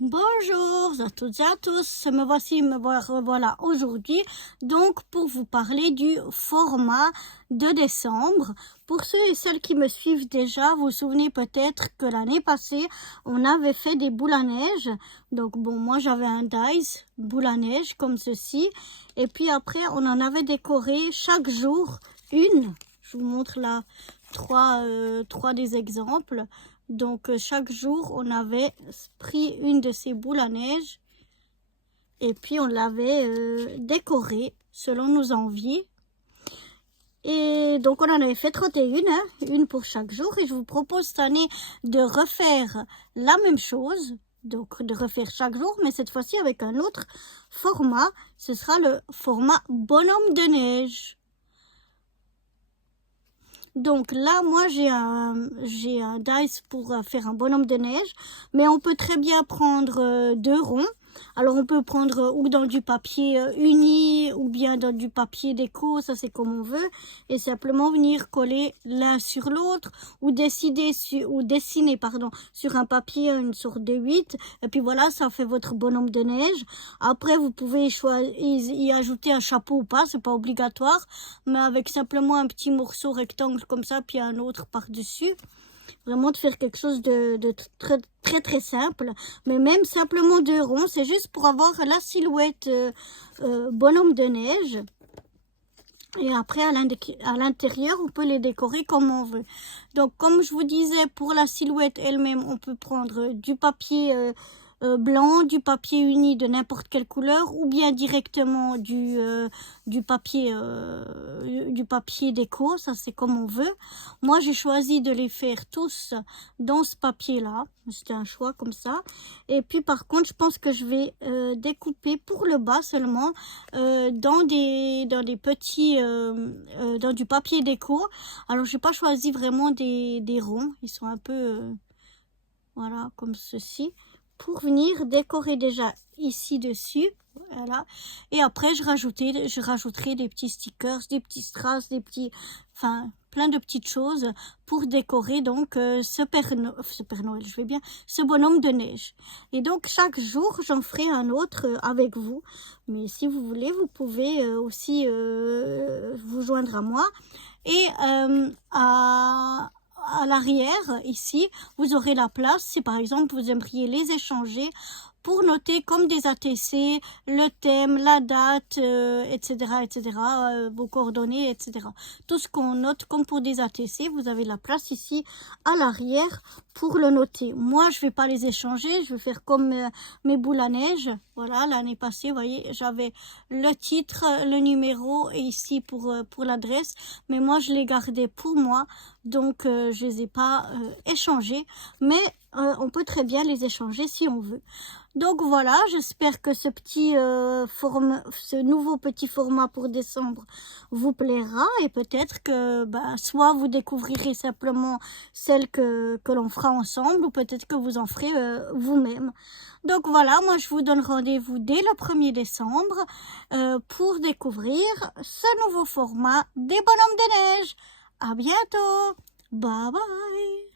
Bonjour à toutes et à tous, me revoilà aujourd'hui donc pour vous parler du format de décembre. Pour ceux et celles qui me suivent déjà, vous vous souvenez peut-être que l'année passée, on avait fait des boules à neige. Donc bon, moi j'avais un dice boule à neige comme ceci. Et puis après, on en avait décoré chaque jour une. Je vous montre là trois des exemples. Donc, chaque jour, on avait pris une de ces boules à neige et puis on l'avait décorée selon nos envies. Et donc, on en avait fait 31, hein, une pour chaque jour. Et je vous propose cette année de refaire la même chose. Donc, de refaire chaque jour, mais cette fois-ci avec un autre format. Ce sera le format bonhomme de neige. Donc là, moi, j'ai un dice pour faire un bonhomme de neige, mais on peut très bien prendre deux ronds. Alors, on peut prendre ou dans du papier uni ou bien dans du papier déco, ça c'est comme on veut, et simplement venir coller l'un sur l'autre ou dessiner sur un papier une sorte de 8. Et puis voilà, ça fait votre bonhomme de neige. Après, vous pouvez y ajouter un chapeau ou pas, c'est pas obligatoire, mais avec simplement un petit morceau rectangle comme ça, puis un autre par-dessus. Vraiment de faire quelque chose de très simple, mais même simplement deux ronds, c'est juste pour avoir la silhouette bonhomme de neige. Et après, à l'intérieur, on peut les décorer comme on veut. Donc, comme je vous disais, pour la silhouette elle-même, on peut prendre du papier blanc, du papier uni de n'importe quelle couleur, ou bien directement du papier déco, ça c'est comme on veut. Moi, j'ai choisi de les faire tous dans ce papier-là. C'était un choix comme ça. Et puis, par contre, je pense que je vais découper pour le bas seulement dans des petits, dans du papier déco. Alors, j'ai pas choisi vraiment des ronds. Ils sont un peu, voilà, comme ceci, pour venir décorer déjà ici dessus. Voilà. Et après, je rajouterai des petits stickers, des petits strass, enfin, plein de petites choses pour décorer donc ce Père Noël, ce bonhomme de neige. Et donc, chaque jour, j'en ferai un autre avec vous. Mais si vous voulez, vous pouvez aussi vous joindre à moi. Et à l'arrière, ici, vous aurez la place. Si par exemple, vous aimeriez les échanger pour noter comme des ATC, le thème, la date, etc., vos coordonnées, etc. Tout ce qu'on note comme pour des ATC, vous avez la place ici à l'arrière pour le noter. Moi, je vais pas les échanger, je vais faire comme mes boules à neige. Voilà, l'année passée, vous voyez, j'avais le titre, le numéro et ici pour l'adresse. Mais moi, je les gardais pour moi, donc je les ai pas échangés. Mais on peut très bien les échanger si on veut. Donc voilà, j'espère que ce nouveau petit format pour décembre vous plaira et peut-être que soit vous découvrirez simplement celle que l'on fera ensemble ou peut-être que vous en ferez vous-même. Donc voilà, moi je vous donne rendez-vous dès le 1er décembre pour découvrir ce nouveau format des bonhommes de neige. À bientôt. Bye bye.